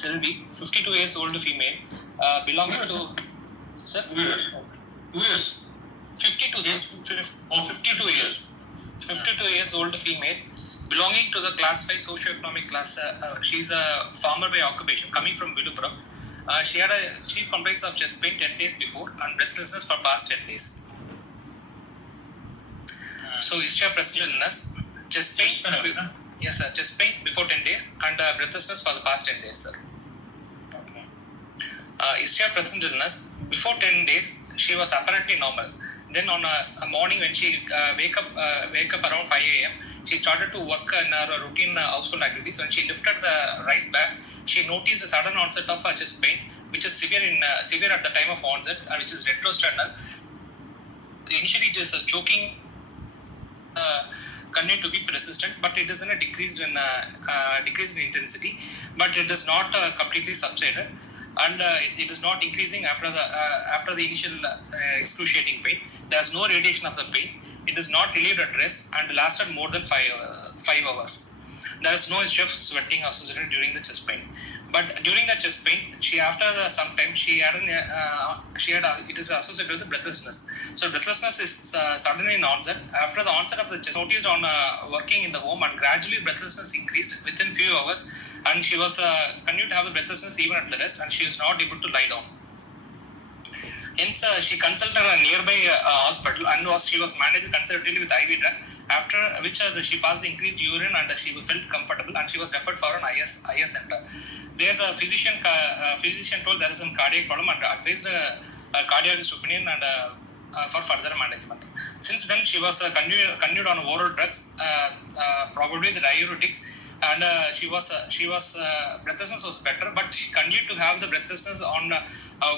Sylvie, 52 years old female, belonging to, sir? 2 years. 2 years. 52 years. 52 years. 52 years old female, belonging to the class 5 socio-economic class. She is a farmer by occupation, coming from Vilupuram. She had a chief complaints of chest pain 10 days before and breathlessness for past 10 days. So history of present illness, chest pain, yes sir, chest pain before 10 days and breathlessness for the past 10 days, sir. Okay. History of present illness, before 10 days she was apparently normal. Then on a morning when she wake up around 5 a.m. she started to work in her routine household activities. When she lifted the rice bag, she noticed a sudden onset of chest pain, which is severe at the time of onset, which is retrosternal. Initially it is choking, continued to be persistent, but it is in a decreased in intensity, but it is not completely subsided, and it is not increasing after the initial excruciating pain. There is no radiation of the pain. It is not relieved at rest and lasted more than 5 hours. There is no history of sweating associated during the chest pain. But during the chest pain, some time it is associated with breathlessness. So breathlessness is suddenly in onset. After the onset of the chest, noticed on working in the home, and gradually breathlessness increased within few hours, and she was continued to have the breathlessness even at the rest, and she was not able to lie down. Hence, she consulted a nearby hospital and she was managed conservatively with IV drug, after which she passed the increased urine and she felt comfortable, and she was referred for an IS center. There the physician told there is a cardiac problem and advised a cardiologist opinion and for further management. Since then she was continued on oral drugs, probably the diuretics, and she was breathlessness was better, but she continued to have the breathlessness on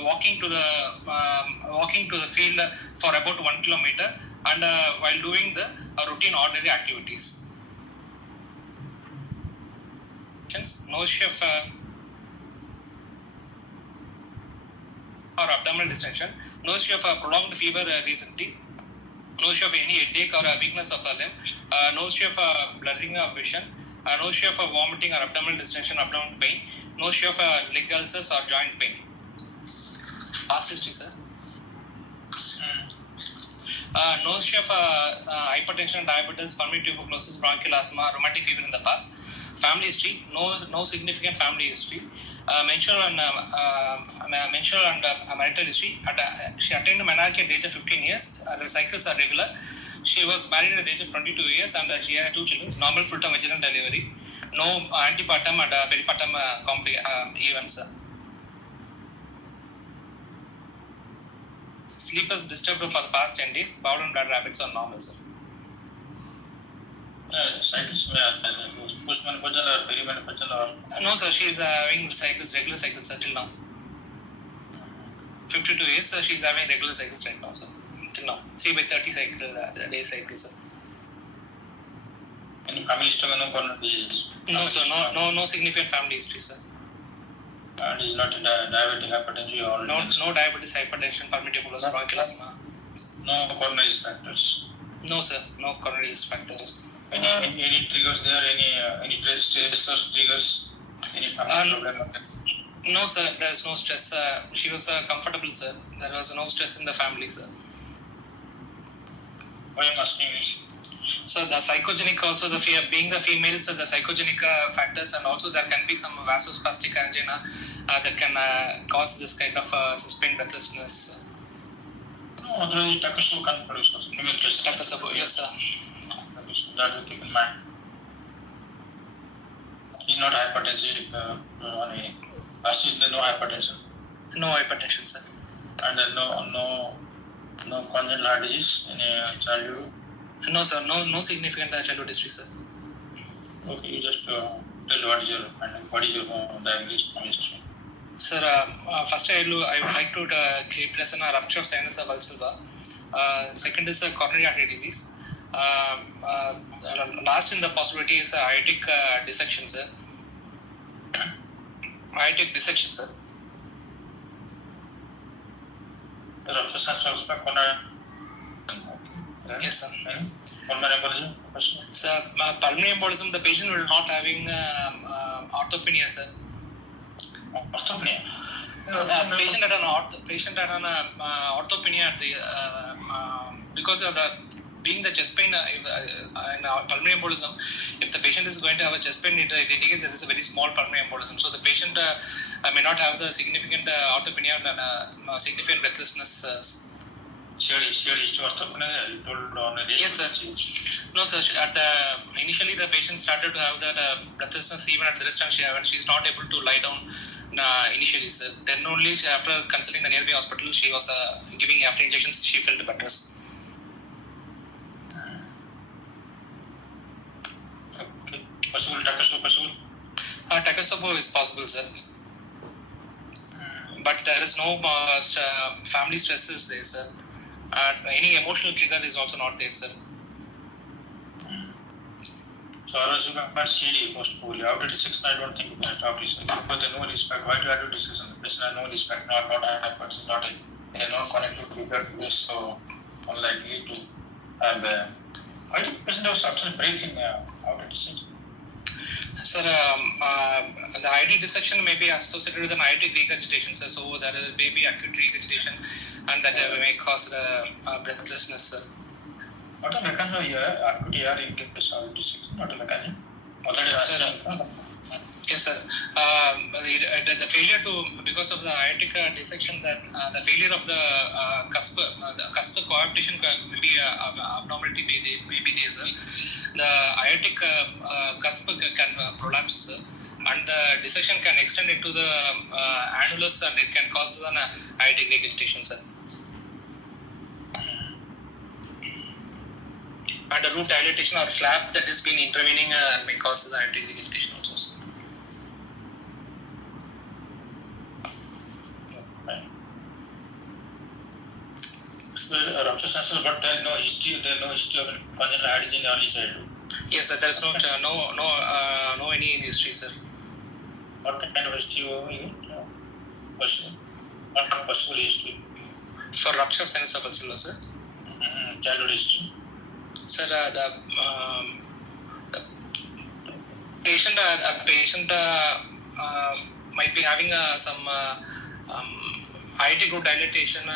walking to the field for about 1 kilometer, and while doing the routine ordinary activities. No issue of or abdominal distension, no issue of prolonged fever recently, no issue of any headache or weakness of the limb, no issue of blurring of vision, no issue of vomiting or abdominal distension, abdominal pain, no issue of leg ulcers or joint pain. Past history, sir. No issue of hypertension, diabetes, pulmonary tuberculosis, bronchial asthma, rheumatic fever in the past. Family history, no significant family history. Menstrual and marital history. She attained menarche at the age of 15 years. Her cycles are regular. She was married at the age of 22 years and she has 2 children. Normal full-term vaginal delivery. No antepartum and peripartum events. Sleep is disturbed for the past 10 days. Bowel and bladder habits are normal, sir. Cycles postmenopausal or perimenopausal or? No, sir. She is having cycles, regular cycles, sir, till now. 52 years, sir. She is having regular cycles right now, sir. Till now. 3/30 cycle, day cycle, sir. Any family history or no coronary disease? No, sir. No significant family history, sir. And is not diabetic, hypertension or? No diabetes, hypertension, pulmonary tuberculosis, bronchial asthma. No coronary risk factors? No, sir. No coronary risk factors. Any triggers there? Any stressors, triggers? Any family problem? No, sir. There is no stress. She was comfortable, sir. There was no stress in the family, sir. Why am I asking this? So the psychogenic also, the fear, being the females, the psychogenic factors, and also there can be some vasospastic angina that can cause this kind of sustained breathlessness. No, otherwise Takasu can produce Takasabu, yes, sir. That will keep in mind. He's not hypertensive. No hypertension. No hypertension, sir. And then no congenital heart disease in childhood. No, sir. No significant childhood history, sir. Okay, you just tell what is your diagnosis from history. Sir, first I would like to present a rupture of sinus of Valsalva. Second is coronary artery disease. Last in the possibility is aortic dissection, sir. Aortic dissection, sir. Rupture sinus of coronary. Yes, sir. Pulmonary embolism? Sir, pulmonary embolism, the patient will not having orthopnea, sir. patient had an orthopnea at the because of the being the chest pain in pulmonary embolism. If the patient is going to have a chest pain, it indicates there is a very small pulmonary embolism. So the patient may not have the significant orthopnea and significant breathlessness. Orthopnea, you told on a day. Yes, sir. No, sir. Initially, the patient started to have that breathlessness even at the rest time when she is not able to lie down initially, sir. Then only after consulting the nearby hospital, she was giving after injections, she felt better. Takasobo is possible, sir. But there is no family stresses there, sir. Any emotional trigger is also not there, sir. So I was looking at CD post-polio. After dissection, I don't think that talk is but no respect. Why do I do dissection? The patient has no respect, not but not they are not connected to this, so unlikely to have why do the patient have substance breathing after dissection? Sir, the ID dissection may be associated with an aortic regurgitation, sir. So there may be acute regurgitation, and that may cause breathlessness, sir. What a mechanism here, acute AR in case of dissection, not a mechanism. Yes, sir. The failure because of the aortic dissection, that the failure of the cusp coaptation may be abnormality may be there, sir. The aortic cusp can prolapse, and the dissection can extend into the annulus, and it can cause an aortic regurgitation, sir. And a root dilatation or flap that has been intervening may cause the aortic regurgitation also, sir. Rupture sensor, but there is no history of congenital heart disease in early childhood. Yes, sir. There is no any history, sir. What kind of history? What possible history? For rupture of sinus bacilla, sir. Childhood history. Sir, the patient might be having some aortic root dilatation.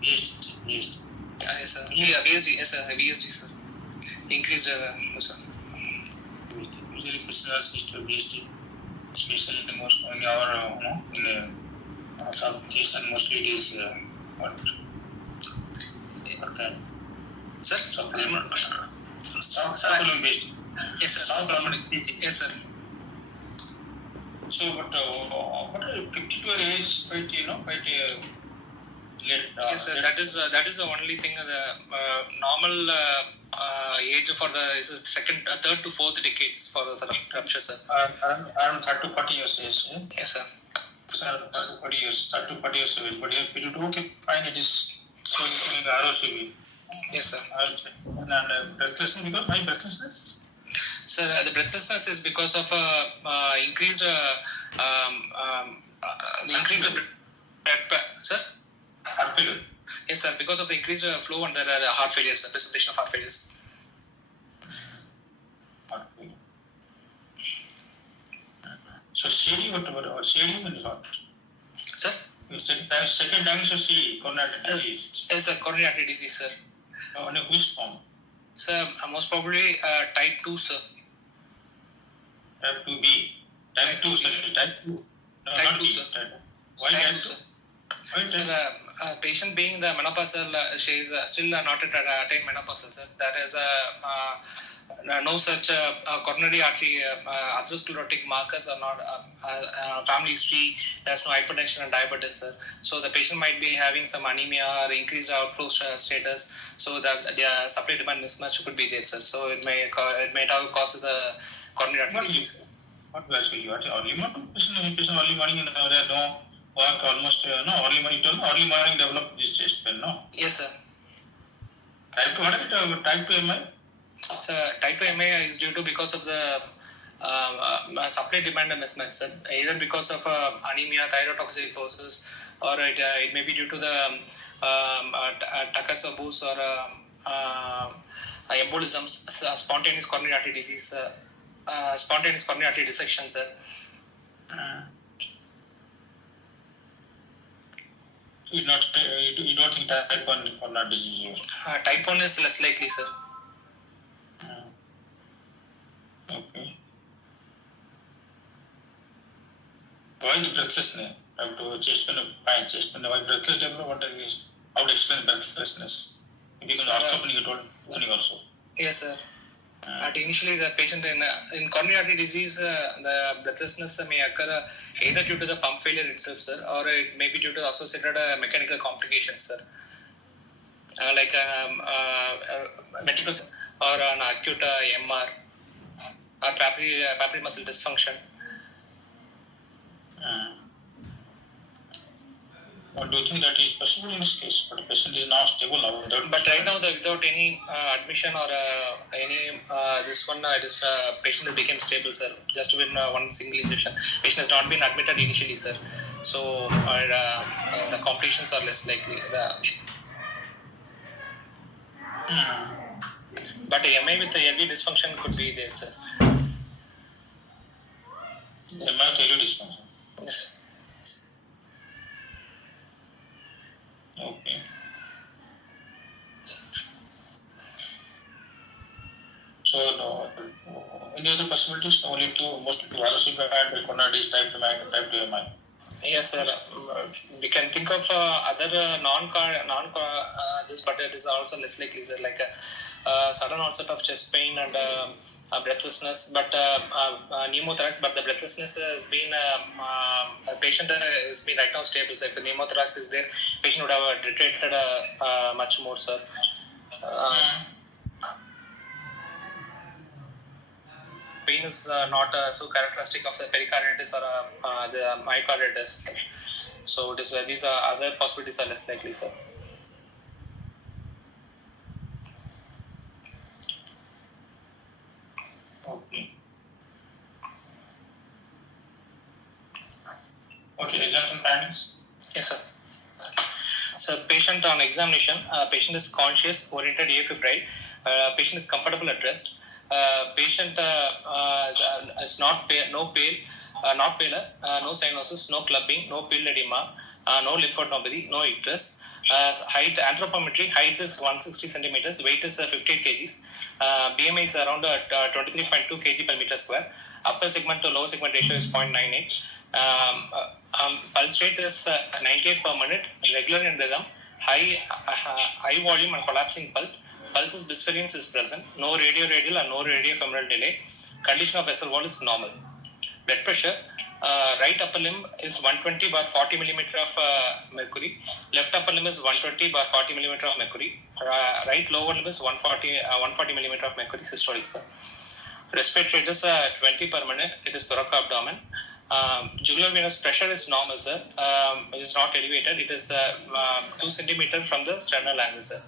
Yes. Yes, sir. VSD, yes, sir. VSD, sir. Increased, sir. Usually, patients history of VSD, especially the most in our in South East, and mostly it is what? Okay. Sir? Supplement based. Yes, sir. Yes, sir. So, what 52 age quite late. Yes, sir. That is the only thing. The normal age for the third to fourth decades for the rupture, sir. Around 30 to 40 years age. Yes, sir. 30 to 40 years age. But if you do fine, it is showing ROCB. Yes, sir. And breathlessness, because why breathlessness? Sir, the breathlessness is because of increased sir? Heart failure. Yes, sir. Because of the increased flow and the heart failures, precipitation of heart failures. Heart failure. So CD, what CD means what? Sir? Second diagnosis of CD, coronary disease. Yes, sir. Coronary artery disease, sir. On which form? Sir, most probably type 2, sir. Type 2B. Type 2, sir. Type 2. No, type not 2, B. sir. Why type 2? Sir? Sir, patient being the menopausal, she is still not attained menopausal, sir. There is no such coronary artery atherosclerotic markers are not family history. There is no hypertension and diabetes, sir. So the patient might be having some anemia or increased outflow status. So the supply demand mismatch could be there, sir. So it may have caused the coronary artery disease. What was you? Early morning patient early morning and there no work almost early morning develop this chest pain, no? Yes, sir. Type 2, what is it? Type 2 MI? So type 2 MI is due to because of the supply demand mismatch, sir. Either because of anemia, thyrotoxicosis, or it may be due to the Takasabus or embolisms, spontaneous coronary artery disease, spontaneous coronary artery dissection, sir. You don't think type 1 coronary disease? Type 1 is less likely, sir. Okay. Why the breathlessness? I have to chest pain, why breathless? How to explain breathlessness? Because orthopedic you told also. Yes, sir. Initially, the patient in coronary artery disease, the breathlessness may occur either due to the pump failure itself, sir, or it may be due to associated mechanical complications, sir, like ventricular or an acute MR or papillary muscle dysfunction. Do you think that is possible in this case? But the patient is now stable now. But right now, without any admission or any this one, this patient became stable, sir. Just with one single injection, patient has not been admitted initially, sir. So the complications are less likely. But MI with the LV dysfunction could be there, sir. MI with LV dysfunction. Yes. Okay. So, any other possibilities? Only mostly varicose and coronary disease type 2 MI. Yes, sir. We can think of other this, but it is also less likely, sir. Like sudden onset of chest pain and breathlessness, but pneumothorax. But the breathlessness has been a patient has been right now stable. So if the pneumothorax is there, patient would have retreated much more, sir. Pain is not so characteristic of the pericarditis or the myocarditis. So these are other possibilities are less likely, sir. Okay. Okay, exams and findings? Yes, sir. So patient on examination, patient is conscious, oriented, afebrile. Patient is comfortable at rest. Patient is not pale, not paler, no cyanosis, no clubbing, no field edema, no lymphadenopathy, no icterus. Height, anthropometry, height is 160 centimeters, weight is 58 kgs. BMI is around 23.2 kg per meter square. Upper segment to lower segment ratio is 0.98. Pulse rate is 98 per minute, regular in rhythm, high volume and collapsing pulse. Pulsus bispheriens is present, no radial and no radiofemoral delay. Condition of vessel wall is normal. Blood pressure, right upper limb is 120 bar 40 millimeter of mercury. Left upper limb is 120 bar 40 millimeter of mercury. Right lower limb is 140 millimeter of mercury systolic, sir. Respiratory rate is 20 per minute. It is thoracoabdomen. Jugular venous pressure is normal, sir. It is not elevated. It is 2 centimeter from the sternal angle, sir.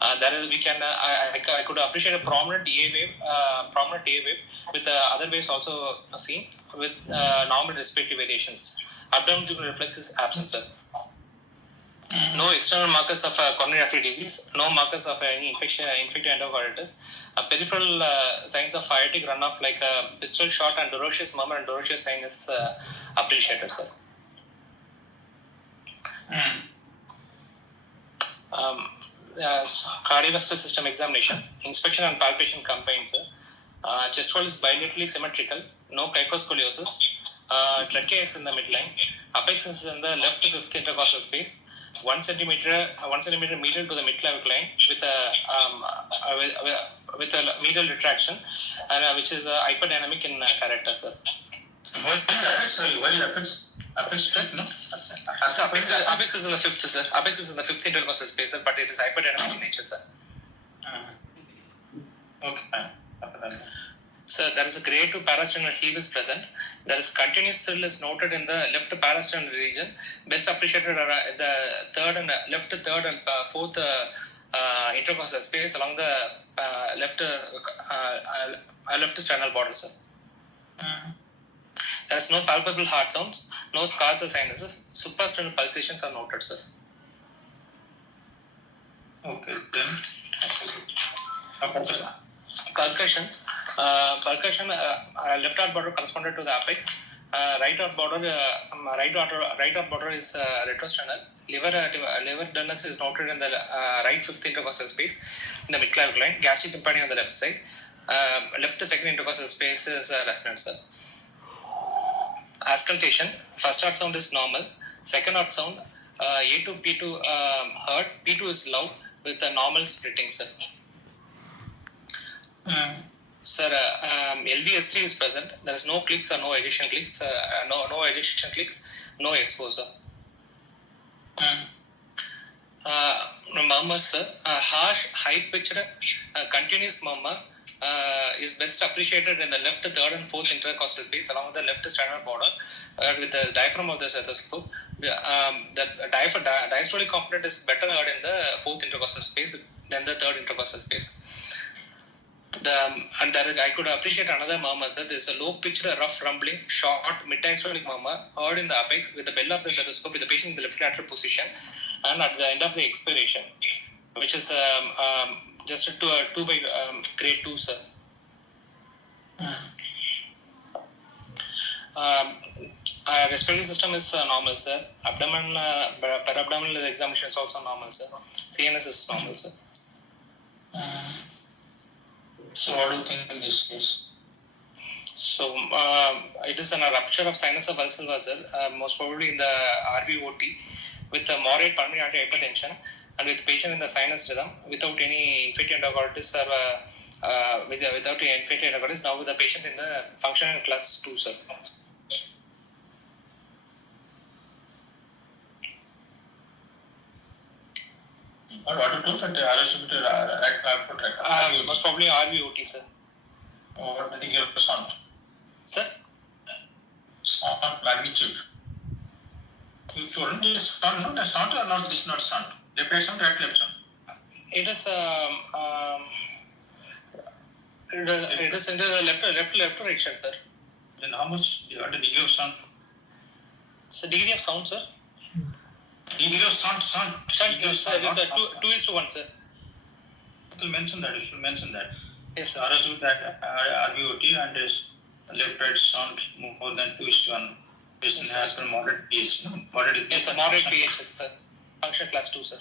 That is, we can. I could appreciate a prominent A wave, with other waves also seen with normal respiratory variations. Abdominal reflex is absent, sir. No external markers of coronary artery disease. No markers of any infected endocarditis. Peripheral signs of aortic runoff like pistol shot and Dorotheus murmur and Dorotheus sign is appreciated, sir. Cardiovascular system examination, inspection and palpation combined, sir. Chest wall is bilaterally symmetrical, no kyphoscoliosis. Trachea is in the midline. Apex is in the left fifth intercostal space. 1 centimeter medial to the midclavicular with a medial retraction, and which is hyperdynamic in character, sir. Why Apex? Apex, sir? No? Apex is in the fifth, sir. Apex is in the fifth intercostal space, sir, but it is hyperdynamic in nature, sir. Okay. So there is a grade 2 parasternal heave is present. There is continuous thrill is noted in the left parasternal region. Best appreciated are the left third and fourth intercostal space along the left sternal border, sir. There is no palpable heart sounds, no scars or sinuses. Suprasternal pulsations are noted, sir. Okay, then Percussion. Left heart border corresponded to the apex. Right out border is retrosternal. Liver dullness is noted in the right fifth intercostal space in the midclavicular line. Gastric tympani on the left side. Left second intercostal space is resonant, sir. Auscultation. First heart sound is normal. Second heart sound A2 P2 heard. P2 is loud with a normal splitting, sir. Sir, LVS3 is present. There is no clicks or no ejection clicks. No ejection clicks. No exposure. Murmurs, sir. Harsh, high-pitched, continuous murmur is best appreciated in the left, third, and fourth intercostal space along the left sternal border with the diaphragm of the stethoscope. The diastolic component is better heard in the fourth intercostal space than the third intercostal space. And I could appreciate another murmur, sir. There is a low-pitched, rough, rumbling, short, mid-diastolic murmur heard in the apex with the bell of the stethoscope with the patient in the left lateral position and at the end of the expiration, which is just a 2 by grade 2, sir. Respiratory system is normal, sir. Abdomen, perabdominal examination is also normal, sir. CNS is normal, sir. So what do you think in this case? So it is a rupture of sinus of Valsalva, sir. Most probably in the RVOT with a moderate pulmonary artery hypertension and with patient in the sinus rhythm without any inferior endocarditis or without any inferior endocarditis. Now with the patient in the functional class 2, sir. What do you told that RSVT right? Most probably RVOT, sir. What did you give sound? Sir? Sound magnitude. You shouldn't this sound, not a sound or not this not sound. Left sound, right sound. It is in the left direction, sir. Then how much did you give sound? So degree of sound, sir. Degree of sound. It is 2:1, sir. You mention that. You should mention that. Yes, sir. RSVT RVOT and is left right sound more than 2:1. Patient has been moderate pH. No? Moderate pH. Yes, sir. Moderate pH is the function class 2, sir.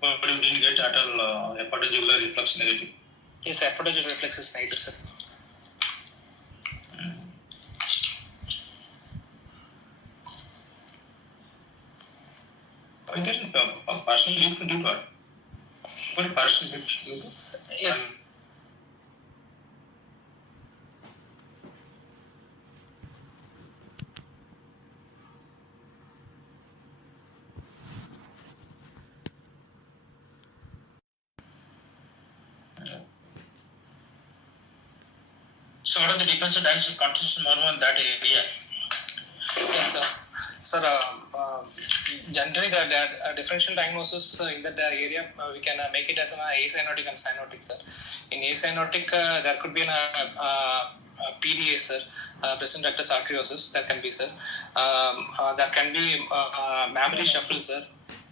But you didn't get at all hepatojugular reflux negative. Yes, hepatojugular reflex is negative, sir. There is a partial link to what? What partial link to? Yes. So what are the difference of diagnosis conscious murmur in that area? Yes, sir. Sir, generally the differential diagnosis in that area we can make it as an acyanotic and cyanotic, sir. In acyanotic, there could be a PDA, sir, present rectus arteriosus. There can be, sir. There can be mammary shuffle, sir.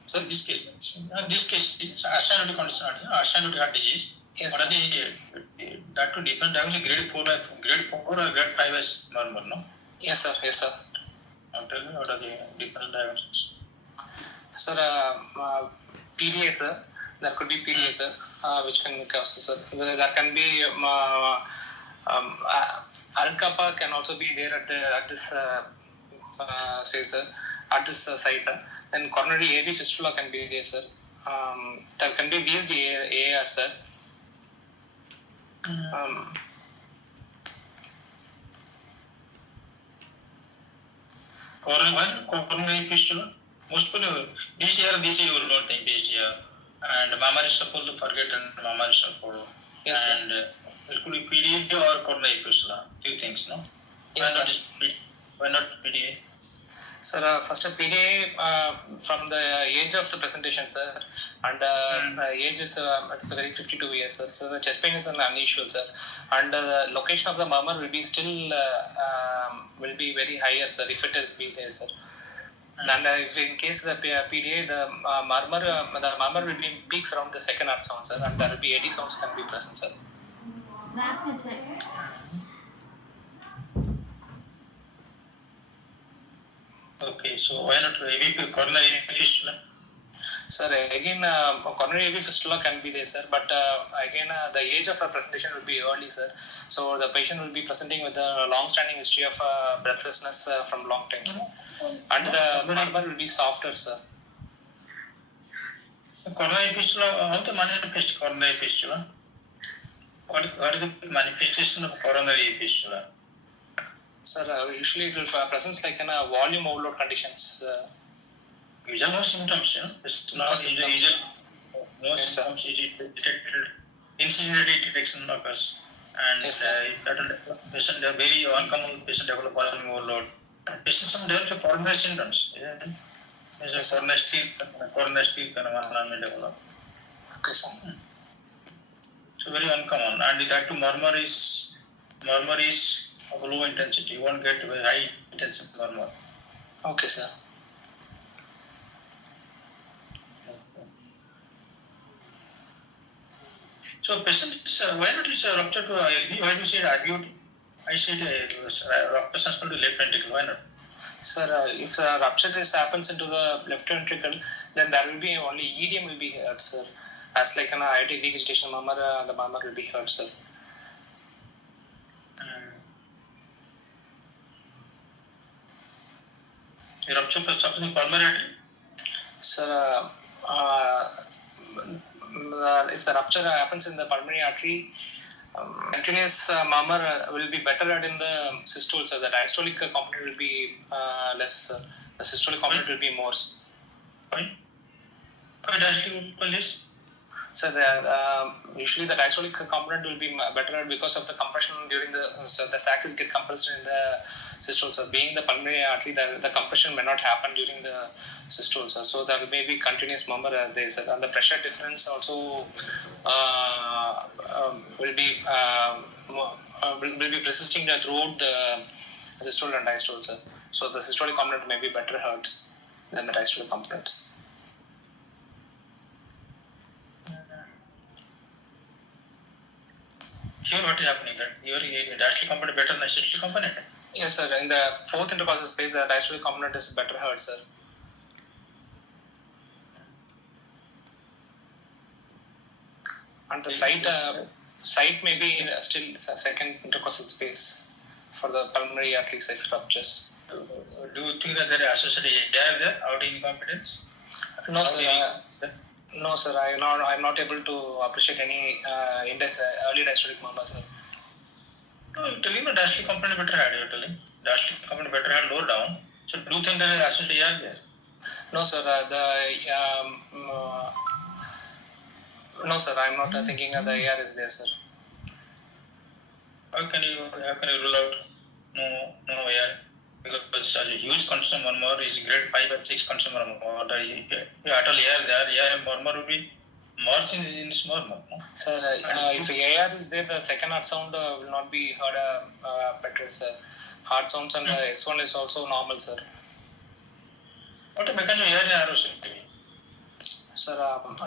So this case is acyanotic condition, acyanotic heart disease. Yes. What are the that to different diagnosis grade 4 or grade 5 as murmur, no? Yes, sir. Yes, sir. Now tell me what are the different diagnoses? Sir, PDA, sir. There could be PDA, sir, which can cause, sir. There can be Al-Kappa can also be there at this at this site. Then coronary AV fistula can be there, sir. There can be VSD AR, sir. Coronary fistula. Most probably DCR you will not think DCR. And mammary shuffle forget and mammary shuffle. Yes, and it could be PDA or coronary fistula. Two things, no? Yes, Why not PDA? Sir, first PDA from the age of the presentation, sir, and age is it's a very 52 years, sir. So the chest pain is unusual, sir, and the location of the murmur will be still will be very higher, sir, if it is there, sir. And if in case the PDA, the murmur will be in peaks around the second heart sound, sir, and there will be 80 sounds can be present, sir. Okay, so why not AV coronary fistula? Sir, again, coronary AV fistula can be there, sir, but again, the age of presentation will be early, sir. So the patient will be presenting with a long-standing history of breathlessness from long time, and the murmur will be softer, sir. Coronary fistula, how to manifest coronary fistula? What is the manifestation of coronary fistula? Sir, usually it will present like in a volume overload conditions. Usual no symptoms, it's not usual. No symptoms. It is detected. Incidentally detection occurs, and patient very uncommon patient develop volume overload. Patients some develop coronary symptoms. There's a coronary phenomenon may develop. Okay, sir. So very uncommon, and that to murmur is of low intensity. You won't get a high intensity murmur. Okay, sir. So patients, why not is a rupture to RV? Why do you say RV? I said rupture suspend to left ventricle. Why not? Sir, if the rupture happens into the left ventricle, then there will be only EDM will be heard, sir. As like an aortic regurgitation murmur, the murmur will be heard, sir. Rupture subsequent pulmonary artery? Sir, if the rupture happens in the pulmonary artery, continuous murmur will be better heard in the systole, sir. The diastolic component will be less. The systolic component will be more. Why? Why diastolic will be less? So usually the diastolic component will be better because of the compression during the sac is get compressed in the systole. So being the pulmonary artery, the compression may not happen during the systole. So there may be continuous murmur there. And the pressure difference also will be persisting throughout the systole and diastole. So the systolic component may be better heard than the diastolic components. Here what is happening? Your diastolic component better than the systolic component? Yes, sir. In the fourth intercostal space, the diastolic component is better heard, sir. And the site may be in still second intercostal space for the pulmonary artery site ruptures. Do you think that there is associated AR there, aortic incompetence? No, sir. No, sir. I'm not able to appreciate any early diastolic murmur, sir. No, you're telling me diastolic component better had. You're telling diastolic component better had lower down. So do you think there is associated AR there? No, sir. No, sir. I'm not thinking the AR is there, sir. How can you rule out no AR? Because a huge consumer murmur is grade 5 and 6 consumer murmur. At all AR there, AR murmur will be merged in this murmur. No? Sir, if AR is there, the second heart sound will not be heard better, sir. Heart sounds and the S1 is also normal, sir. What is the mechanism of AR in RSOV? Sir,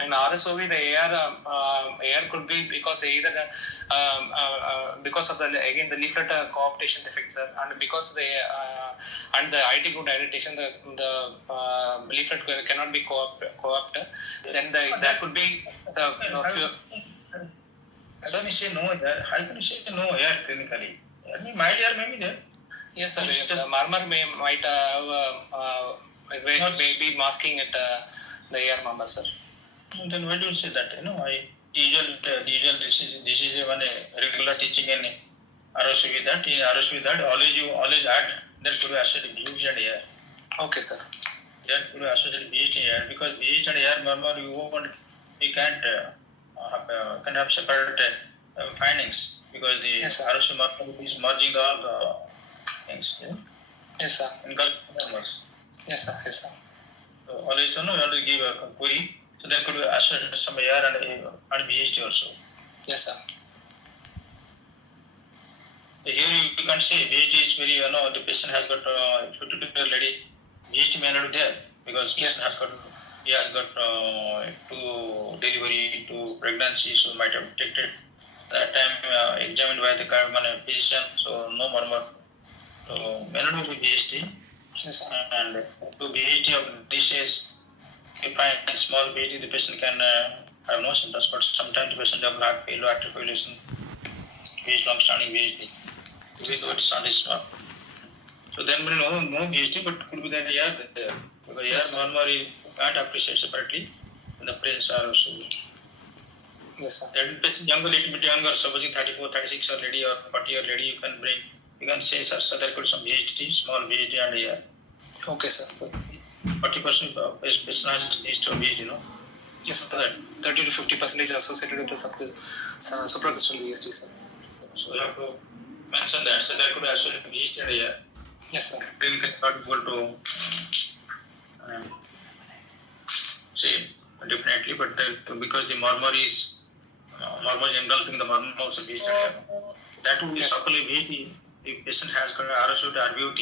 in RSOV, the AR could be because either because of the leaflet cooptation defect, sir, and because and the IT good dilatation, the leaflet cannot be co-opted. Then there could be the. How can you say no AR? How can you say no AR clinically? I mean, mild AR may be there. Yes, sir. The murmur might be masking it. The AR murmur, sir. Then why do you say that? Usual this is one regular teaching in RSOV that in RSOV that always add there could be associated BH and AR. Okay, sir. There could be associated BH and AR because BH and AR murmur you can't have separate findings because the RSOV murmur is merging all things. Yeah? Yes, sir. In murmurs. Yes, sir. Yes, sir. So always you have to give a query. So there could be associated some AR and BHT also. Yes, sir. So here you can't say BHT is very, the patient has got 50 lady, BHT may not be there because patient has got 2 delivery, 2 pregnancy, so might have detected that time examined by the physician, so no murmur. So may not be BHT. Yes, sir. And to BHD of this age, if I find small BHD, the patient can have no symptoms, but sometimes the patient have heart failure, artery fibrillation, long-standing BHD. Without it's not small. So then we no BHD, but could be that there. Because normal you can't appreciate separately. And the presence are also. Yes, sir. That patient younger, little bit younger, supposing 34, 36 or lady or 40 year lady, you can bring. You can say, sir, there could be some BHD, small BHD and here. Okay, sir. 40% of patient has BHD, Yes, sir. 30 to 50% associated with the supracrystal BHD, sir. So you have to mention that. So there could also be BHD and here. Yes, sir. Clinical not able to say definitely, but because the murmur is engulfing the murmur also BHD. That would be supple BHD. The patient has got RSO to RVOT.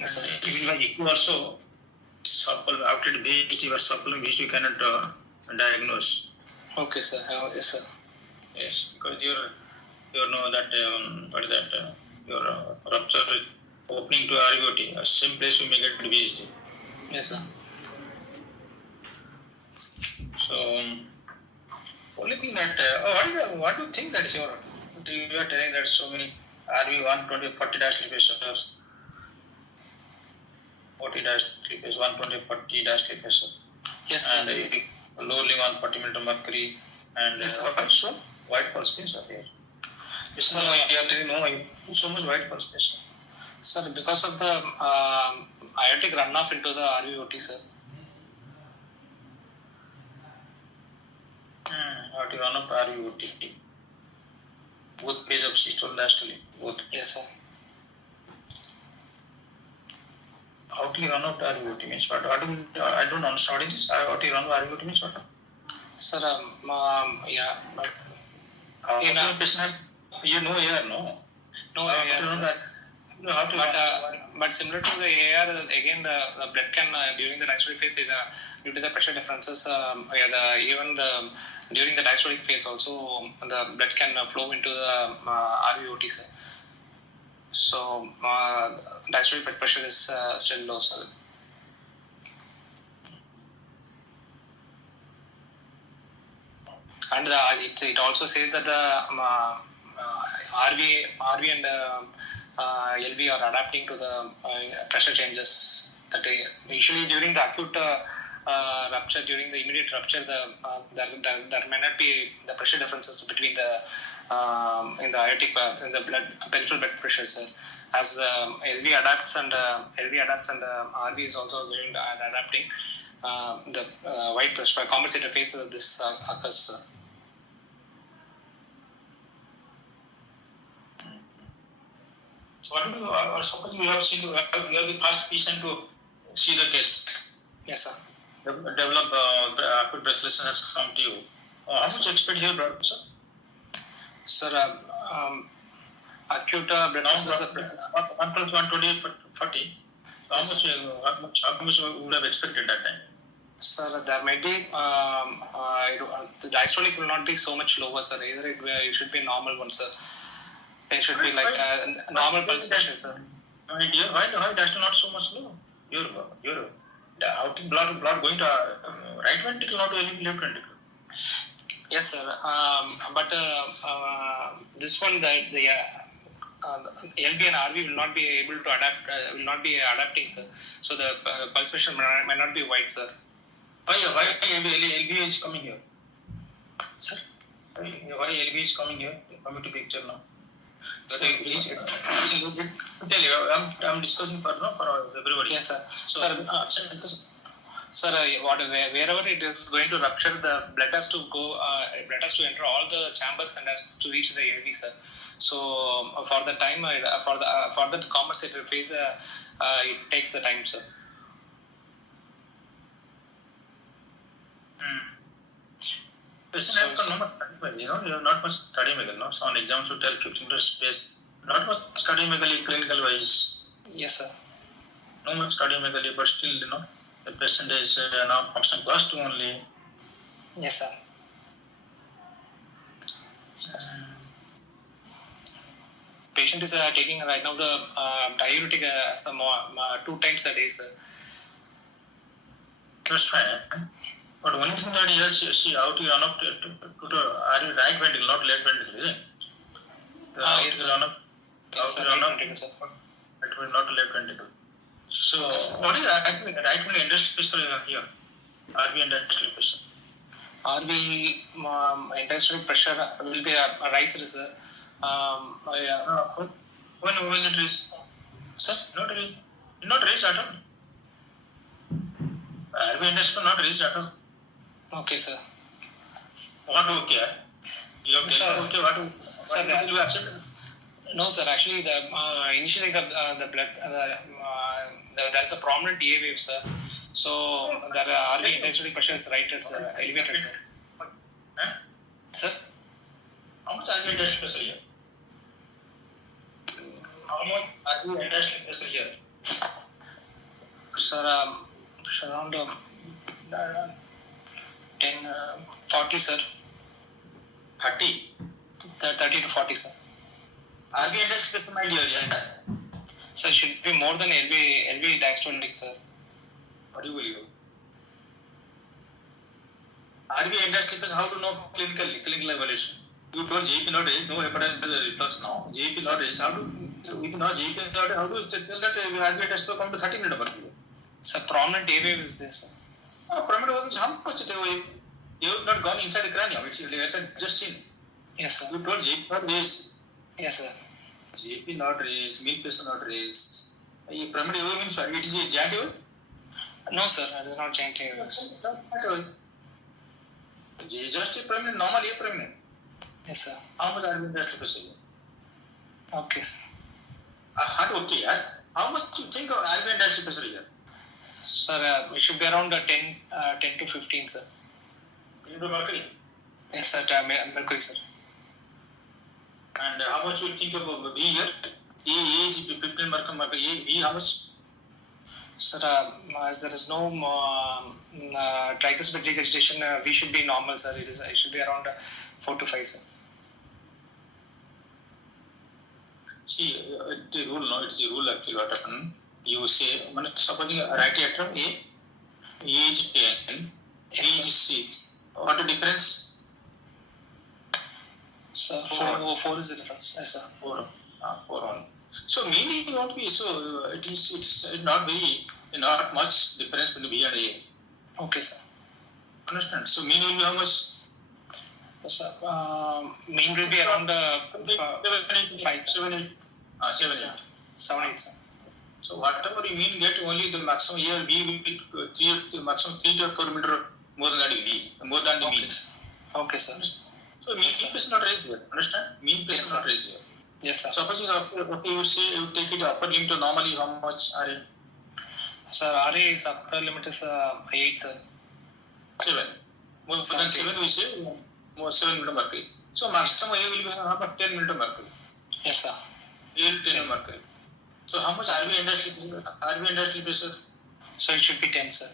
Yes, sir. Even like ECU also, supple after the BHD or supple BHD cannot diagnose. Okay, sir. Yes, sir. Yes, because you know that what is that your rupture is opening to RVOT. Same place you may get BHD. Yes, sir. So only thing that what do you think that you are telling that so many RV 120 40 dash patients, 40 dash 120 40 dash patients. Yes, sir. And lowering on 40 mm mercury and also white pulse space here. Yes, sir. So much white pulse space. Sir, because of the aortic runoff into the RVOT, sir. Aortic runoff to RVOT. Both phase of systole diastole. Both. Yes, sir. Aortic runoff to RVOT means what? I don't understand what is this. Aortic runoff to RVOT means what? Sir, yeah, but in a patient, here, no? No AR, sir. But similar to the AR, again the blood can during the diastolic phase due to the pressure differences. During the diastolic phase also the blood can flow into the RVOT, sir. So diastolic blood pressure is still low, sir. And it also says that the RV and LV are adapting to the pressure changes. That usually during the acute rupture, during the immediate rupture, there may not be the pressure differences between the in the aortic in the peripheral blood pressure, sir. As the LV adapts and RV is also going to adapting, the white pressure compensator phase of this occurs, sir. So what do you suppose you have seen you are the first patient to see the case? Yes, sir. Develop acute breathlessness has come to you. How much you expect here, sir? Sir, acute breathlessness. 120, 40. How much would have expected that time? Sir, there might be the diastolic will not be so much lower, sir. Either it should be a normal one, sir. It should be like a normal pulse pressure, sir. My dear, why diastolic not so much low? Your outing blood going to right ventricle, not to left ventricle. Yes, sir. But this one, the LV and RV will not be able to adapt. Will not be adapting, sir. So the pulse pressure may not be wide, sir. Why LV is coming here? Sir? Why LV is coming here? Coming to picture now. So, please tell you, I'm discussing for everybody. Yes, sir. So, sir, wherever it is going to rupture, the blood has to enter all the chambers and has to reach the LV, sir. So for the time, for the compensator phase, it takes the time, sir. Person has not much study, you have not much study medical, So on exams you tell 15 space, not much study medically, clinical wise. Yes, sir. No much study medically, but still, the patient is now function class 2 only. Yes, sir. patient is taking right now the diuretic some 2 times a day, sir. That's fine. But one thing that yes, see how to run up to are you right ventricle, not left ventricle, is it? Yes, sir. Run up, Yes, sir, run right up, ventricle, sir. it will not left ventricle. So what is right ventricle interstitial pressure here? RV interstitial pressure. RV interstitial pressure will be raised, sir. When it is, Sir? not raised at all. RV interstitial not raised at all. Okay, sir. What okay? You have Sir. okay, what Sir, will you accept? No, sir. Actually, initially the blood there's a prominent DA wave, sir. So the RV intensity pressure is right, it's elevated, sir. Huh? Sir? How much RV interstitial pressure here? How much RV interstitial pressure here? Sir, around 40, sir. 30. 30 to 40, sir. RV interstitial pressure my dear, yeah. So it should be more than LV diastolic, sir. What do you believe? RV interstitial pressure, how to know clinical evaluation? You told JP not raised, no hepatitis reflux now. JP not raised, how do we know JP not raised, how do you tell that RV interstitial come to 30 minutes per kilo? Sir, prominent DA wave is there, sir. Prominent wave is how much it is? You have not gone inside the cranium, it's just seen. Yes, sir. You told JP not raised. Yes, sir. JP not raised, mean pressure not raised. Prominent wave means what? It is a giant wave? No, sir, it is not giant waves. Just a prominent, normal a prominent. Yes, sir. How much RV interstitial pressure? Okay, sir. Okay, how much you think of RV interstitial pressure here? Sir, it should be around 10 to 15, sir. Into mercury. Yes, sir, mercury, sir. And how much you think of B here? A is 15 mercury. B how much? Sir, as there is no triglyceride agitation, we should be normal, sir. It should be around 4 to 5, sir. See, it's a rule actually what happened. You say, supposing right atrium A is 10, B is 6. What the difference? Sir, 4 is the difference. Yes, sir. 4 on. So meaning it won't be so. It is not much difference between B and A. Okay, sir. Understand? So mean will be how much? Yes, sir. Mean will be around 5, sir. 7, 8. 7, 8, sir. So whatever you mean get only the maximum here B will be maximum 3 to 4 meter more than the B, more than the mean. Okay, sir. So mean is not raised here. Understand? Mean is not raised here. Yes, sir. Suppose you say you take it upper limit to normally how much RA? Sir, RA is upper limit is 8, sir. 7. More than 7 we say more 7 meter mercury. So maximum A will be how much 10 meter mercury. Yes, sir. 10 mercury. So how much RV industrial pressure? So it should be 10, sir.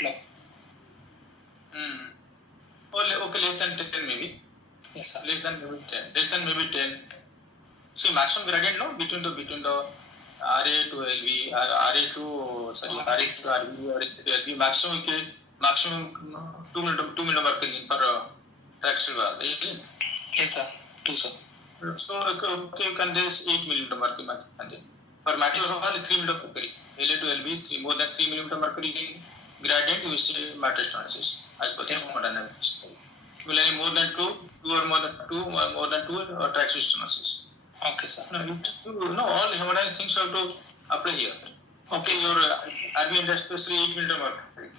Hello. Okay, less than 10 maybe. Yes, sir. Less than maybe 10. See maximum gradient no between the RA to LV, RA to RX to RV, RX to LV maximum 2 meter mercury per traction valve. Yes, sir. 2, sir. So okay, you can raise 8 millimeter mercury. For maximum valve 3 meter mercury. LA to LV more than 3 millimeter mercury gradient you say matrix analysis as per the thermodynamics. Will any more than 2 or more than 2 or traction analysis. Okay, sir. No, all the hemodynamic things have to apply here. Okay, your RV industrial pressure 8 millimeter mercury.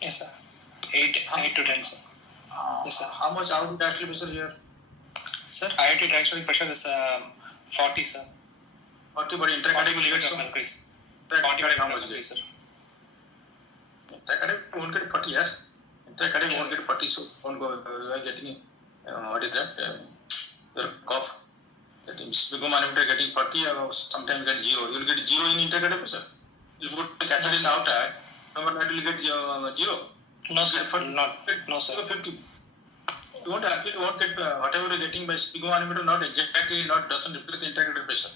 Yes, sir. 8 to 10, sir. Yes, sir. How much output industrial pressure here? Sir, IIT diastolic pressure is 40, sir. 40, but intracardiac will get some. 40 Intracardiac how much? sir. Intracardiac won't get 40 years. Intracardiac won't get 40, so won't go. You are getting what is that? Your cough. Getting sphygmomanometer getting 40, sometimes get 0. You will get 0 in intracardiac pressure. You put the catheter in the outer, but that will get 0. No, sir. No, sir. 50. won't get whatever you're getting by sphygmomanometer, doesn't replace the integrated pressure.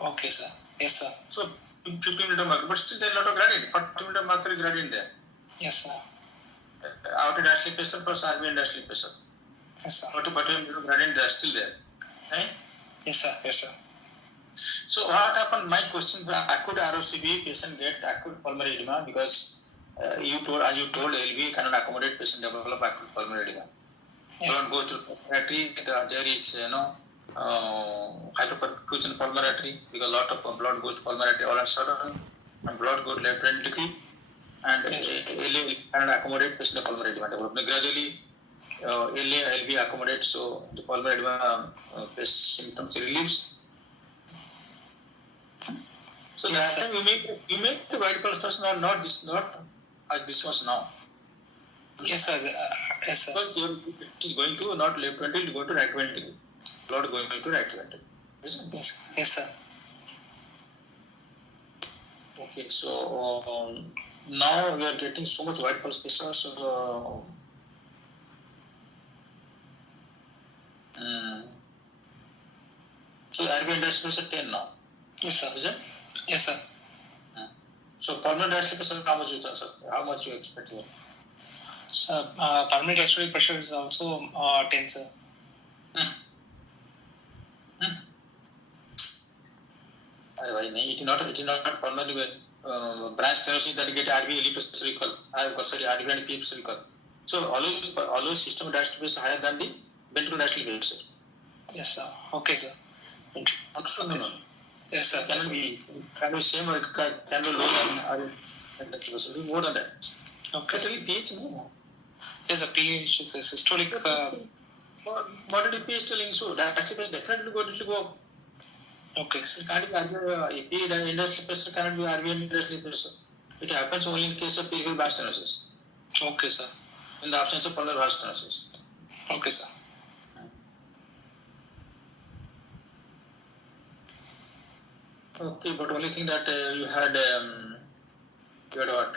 Okay, sir. Yes, sir. So 15 mm mercury, but still there is a lot of gradient. 40 mm mercury gradient there. Yes, sir. Aortic diastolic pressure plus RVN diastolic pressure. Yes, sir. 40 mm gradient they are still there. Right? Yes, sir. Yes, sir. So what happened? My question: the acute ROCB patient get acute pulmonary edema because you told LV cannot accommodate patient develop acute pulmonary edema. Yes. Blood goes to pulmonary. There is hyperperfusion pulmonary because a lot of blood goes to pulmonary all of a sudden, and blood goes left ventricle, and LV cannot accommodate patient pulmonary edema development. Gradually, LV accommodates, so the pulmonary edema symptoms relieves. So that time you make the white pulse test not as this was now. Yes, sir. Yes, sir. Because it is going to not left ventricle, it is going to right ventricle. Blood going to right ventricle. Isn't it? Yes. Yes, sir. Okay, so now we are getting so much white pulse pressure. So RV index pressure 10 now. Yes, sir. Is it? Yes, sir. So pulmonary diastolic pressure, how much you expect here? So pulmonary diastolic pressure is also 10, sir. It is not pulmonary branch stenosis that get RV LV pressure equal. RV and PF pressure equal. So always system diastolic pressure higher than the ventricular diastolic pressure. Yes, sir. Okay, sir. Understood? Okay, sir. Yes, sir. Can be same or can be lower than RV diastolic pressure. Be more than that. Okay. But pH no. Yes, sir. pH is a systolic. What did pH telling? So diastolic pressure definitely going to go up. Okay, sir. It can't be RV industrial pressure cannot be RV industrial pressure. It happens only in case of peripheral blast stenosis. Okay, sir. In the absence of pulmonary blast stenosis. Okay, sir. Okay, but only thing that you had what?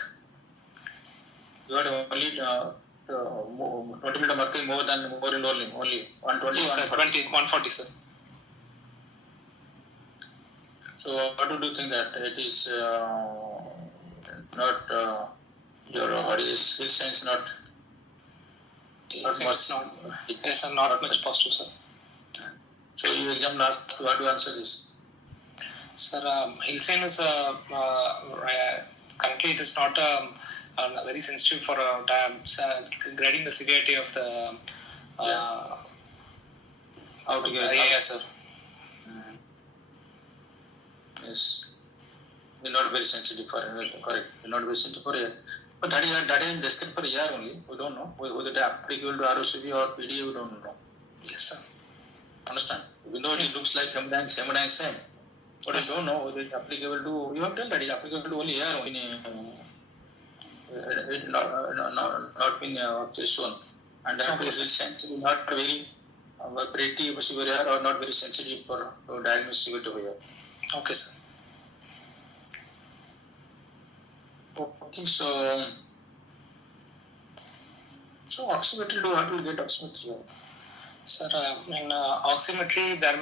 You had only 20 mm mercury more in only 120. Yes, sir. 140, sir. So what do you think that it is not your body is hill science not much? Yes, sir. Not much positive, sir. So you exam last, what do you answer this? Sir, Hillsine is currently it is not very sensitive for grading the severity of the. Yes, sir. Yes, we're not very sensitive for it. Correct. We're not very sensitive for it. But that is described for ER only. We don't know whether they are applicable to ROCB or PD. We don't know. Yes, sir. Understand? We know it looks like hemodynamics same. But I don't know whether it's applicable to. You have done that. It's applicable to only ER only. It not been shown. And that is sensitive, not very pretty severe or not very sensitive for diagnosis severe to ER. Okay, sir. Okay, so oximetry, what will get oximetry? Sir, in oximetry, there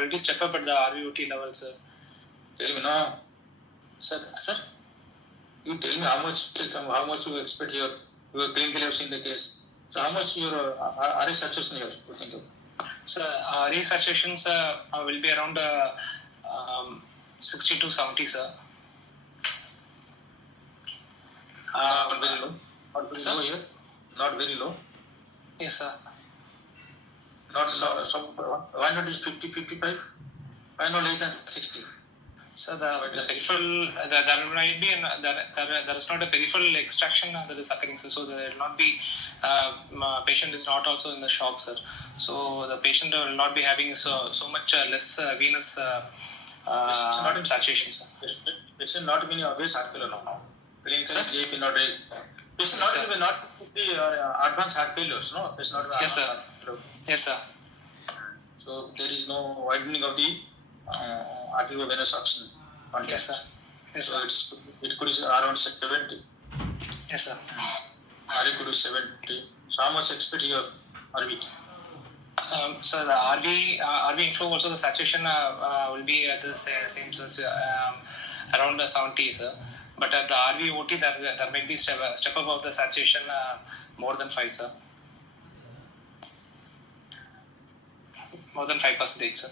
will be step up at the RVOT level, sir. Tell me now. Sir? You tell me how much you expect here. You are clinically have seen the case. So how much your RA saturation here, you think of? Sir, RA saturations will be around 60 to 70, sir. Not very low. Not very low here. Not very low. Yes, sir. Why not is 50, 55? Why not less than 60? So the peripheral, there might be there is not a peripheral extraction that is occurring, sir. So there will not be patient is not also in the shock, sir. So the patient will not be having so much less venous saturation, sir. Patient not being always heart failure now. Clinical JP not real. Patient not be advanced heart failures, no? Patient not yes, sir. Heart failure. Yes, sir. So there is no widening of the arteriovenous oxygen content. Yes, sir. Yes, so sir. it could be around 70. Yes, sir. RA could be 70. So how much expect here? RV? So the RV inflow also the saturation will be at the same around 70, sir. But at the RV OT there might be step above the saturation more than 5, sir. More than 5%, sir.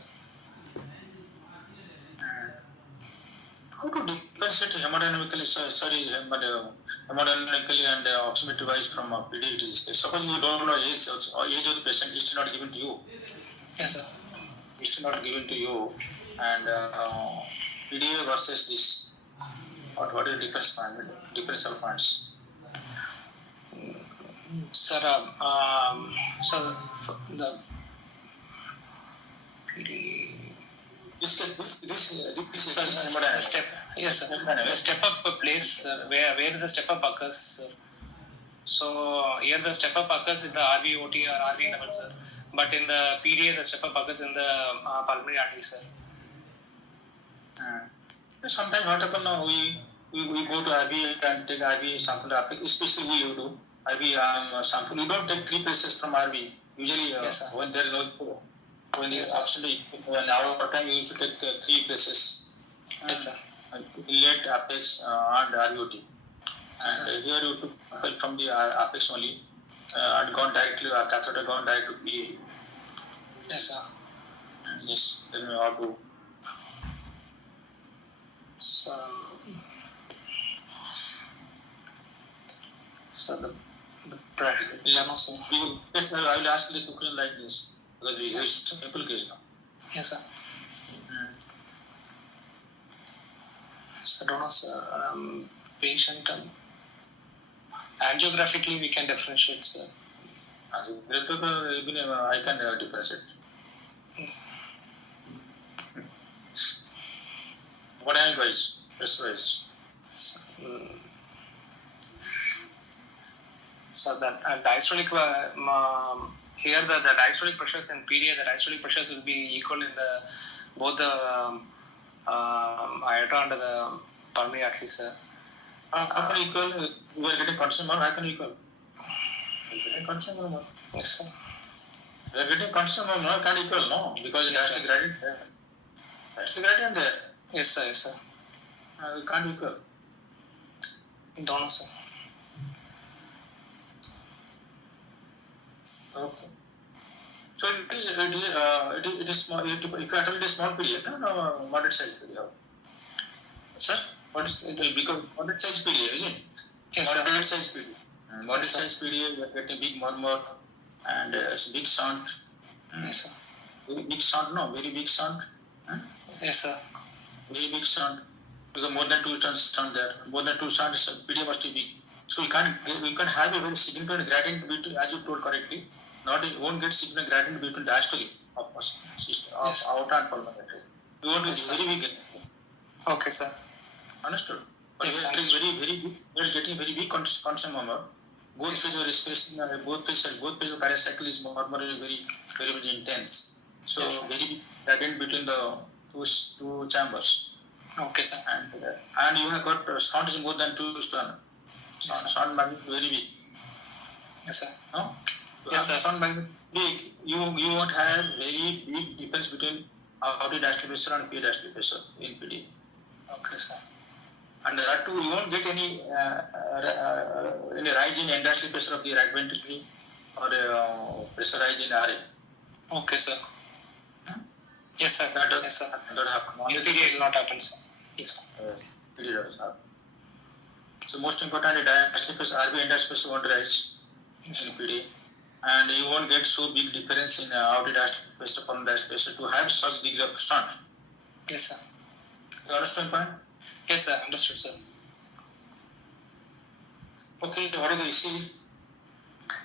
How to differentiate hemodynamically and oximetry wise from PD? Suppose you don't know age of the patient, history not given to you. Yes, sir. History not given to you, and PDA versus this. What is the differential points? Sir, so the PD. This Step, yes, sir. The step up place where the step up occurs, sir. So here the step up occurs in the RV OT or RV level, sir. But in the PDA the step up occurs in the pulmonary artery, sir. Sometimes what happens now, we go to RV and take RV sample, especially we do RV sample. You don't take 3 places from RV. Usually yes, when there is no when there is absolutely an hour time, you used to take 3 places. Yes, sir. Inlet, apex, and RVOT. And here you took from the apex only and gone directly, catheter gone direct to PA. Yes, sir. Yes, tell me how to. So the practical. Yes, I will ask the question like this because we have simple case now. Yes, sir. So, don't know, sir. Patient angiographically we can differentiate, sir. I can differentiate. Yes. What angle wise? Pressure wise? So that diastolic here the diastolic pressures in PDA, the diastolic pressures will be equal in the both the aorta and the pulmonary artery, sir. How can you equal? You are getting constant mark. How can you equal? You are getting constant mark. Yes, sir. You are getting constant mark. Can't equal, no? Because it has to gradient there. Has to gradient there. Yes, sir. Yes, sir. You can't equal. Don't know, sir. Okay. So it is small. If you attend a small PDA, no, moderate size PDA. Sir? What is it will become moderate size PDA, isn't it? Yes, sir. Moderate size PDA. Moderate size PDA, you are getting big murmur and big sound. Yes, sir. Very big sound, no? Very big sound. Yes, sir. Very big sound. Because more than 2 sound there. More than 2 sounds, PDA must be big. So you can have a very significant gradient between, as you told correctly. You won't get significant gradient between diastole of aorta and pulmonary. You won't get very big. Okay, sir. Understood? But Yes, here it is very big. We are getting very big constant murmur. Both phase of respiration, both phase of cardiac cycle is murmur is very much intense. So very big gradient between the two chambers. Okay, sir. And you have got sound is more than 2 sound. Sound magnitude very big. Yes, sir. No? Yes, sir. Sound magnitude big. You won't have very big difference between aortic diastolic pressure and PA diastolic pressure in PD. Okay, sir. And that too, you won't get any rise in end diastolic pressure of the right ventricle or pressure rise in RA. Okay, sir. Yes, sir. Yes, sir. That happen. In PD it will not happen, sir. Yes, sir. PD does not. So most importantly, diastolic pressure, RV end diastolic pressure won't rise in PD. And you won't get so big difference in aortic diastolic pressure, pulmonary diastolic pressure to have such degree of stunt. Yes, sir. You understand point? Yes, sir. Understood, sir. Okay, what is the ECG?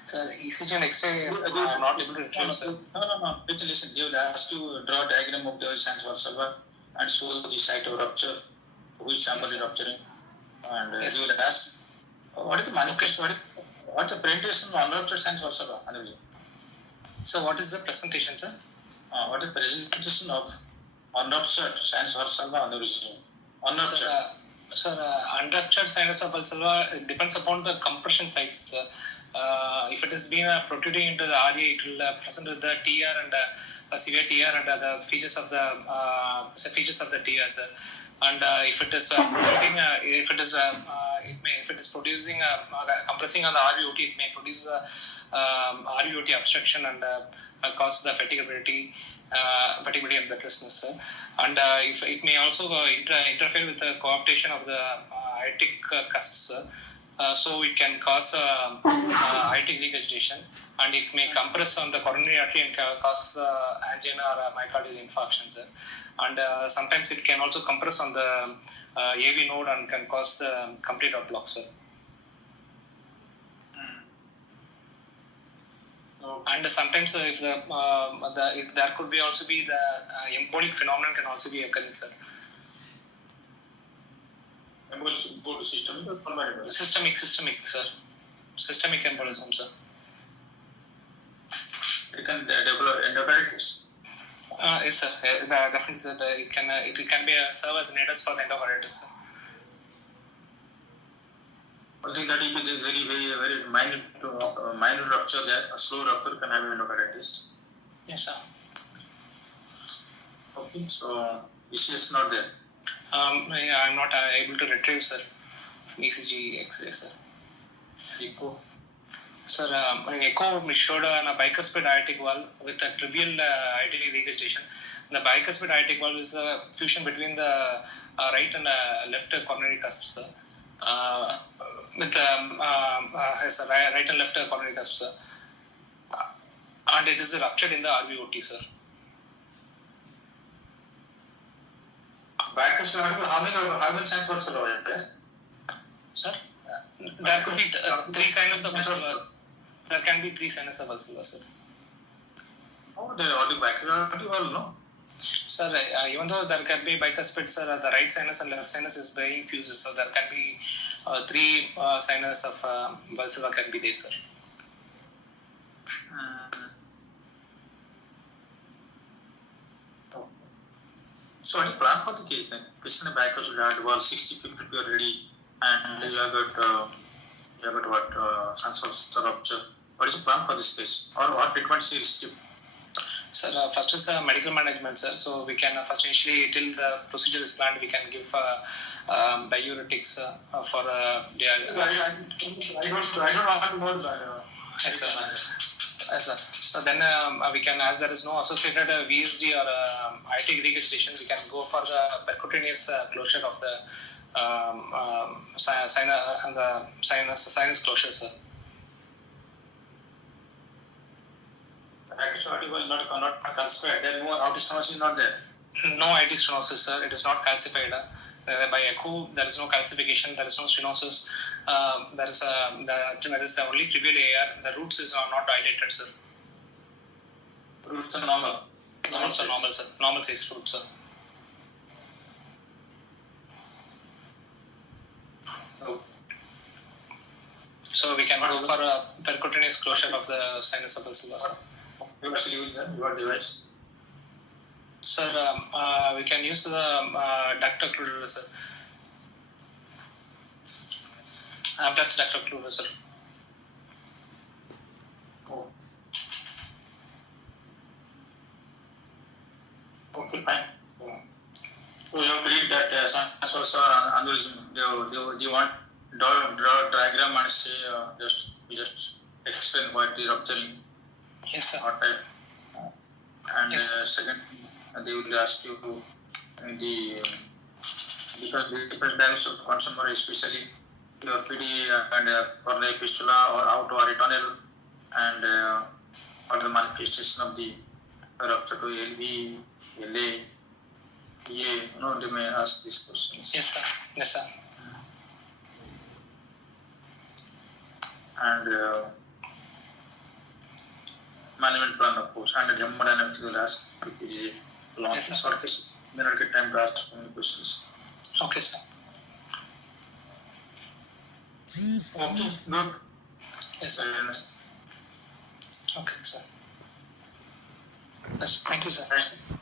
Sir, ECG and X-ray are not able to retrieve, sir. No. Listen. They will ask to draw a diagram of the Sands valve and show the site of rupture, which chamber is rupturing. And they will ask, what is the manifestation? What is the presentation of unruptured Sands valve aneurysm? So, what is the presentation, sir? What is the presentation of unruptured Sands valve aneurysm? Unruptured. Sir, unruptured sinus of valsalva depends upon the compression sites. if it has been protruding into the RA, it will present with the TR and a severe TR and the features of the TR, sir. And if it is protruding, if it is producing compressing on the RVOT, it may produce RVOT obstruction and cause the fatigability and breathlessness, sir. And if it may also interfere with the coaptation of the aortic cusp, sir. So it can cause aortic regurgitation, and it may compress on the coronary artery and cause angina or myocardial infarction, sir. And sometimes it can also compress on the AV node and can cause the complete heart block, sir. And sometimes if there could be also be the embolic phenomenon can also be occurring, sir. Embolic systemic or pulmonary? Systemic, sir. Systemic embolism, sir. It can develop endocarditis. Yes, sir. Definitely, sir. It can be serve as nidus for the endocarditis, sir. I think that will be very minute rupture there. A slow rupture can have endocarditis. Yes, sir. Okay, so ECS not there. Yeah, I'm not able to retrieve, sir. ECG, X-ray, sir. Echo. Sir, echo showed a bicuspid aortic valve with a trivial aortic regurgitation. The bicuspid aortic valve is a fusion between the right and left coronary cusp, sir. With right and left coronary cusp, sir. And it is ruptured in the RVOT, sir. Bicuspid aortic, how many signs were there? Sir, there could be 3 sinus of valsalva. There can be 3 sinus of valsalva, sir. Oh, there are only bicuspid aortic valve, no? Sir, even though there can be bicuspid, sir, the right sinus and left sinus is being fused, so there can be 3 sinus of valsalva can be there, sir. So, any plan for the case then? Patient bicuspid aortic valve 60 people already, and you have got what sinus rupture. What is the plan for this case, or what treatment is received? Sir, first is medical management, sir. So we can first initially, till the procedure is planned, we can give diuretics for I don't want to know that. Yes, sir. Yes, sir. So then we can, as there is no associated VSD or aortic regurgitation, we can go for the percutaneous closure of the sinus closure, sir. Bicuspid aortic valve not calcified. There no aortic stenosis is not there. No aortic stenosis, sir. It is not calcified. By echo, there is no calcification. There is no stenosis. There is the only trivial AR. The roots is not dilated, sir. Roots are normal. Roots are normal, sir. Normal size roots, sir. Okay. So we can go for a percutaneous closure of the sinus of valsalva, sir. You actually use your device? Sir, we can use the duct occluder, sir. That's duct occluder, sir. Oh. Okay, fine. So you have to read that sinus also aneurysm. Do you want draw diagram and say just explain what the rupturing? Yes, sir. What type? And Yes. Second, they will ask you because the different types of concern are especially your PD and coronary fistula or autoaritoneal and what the manifestation of the rupture to LV, LA, EA. No, they may ask these questions. Yes, sir. Yes, sir. And management plan, of course, and the hemodynamics will ask if it is a long short case. May not get time to ask many questions. Okay, sir. Okay, good. Yes, sir. Very nice. Okay, sir. Yes, thank you, sir. Thank you.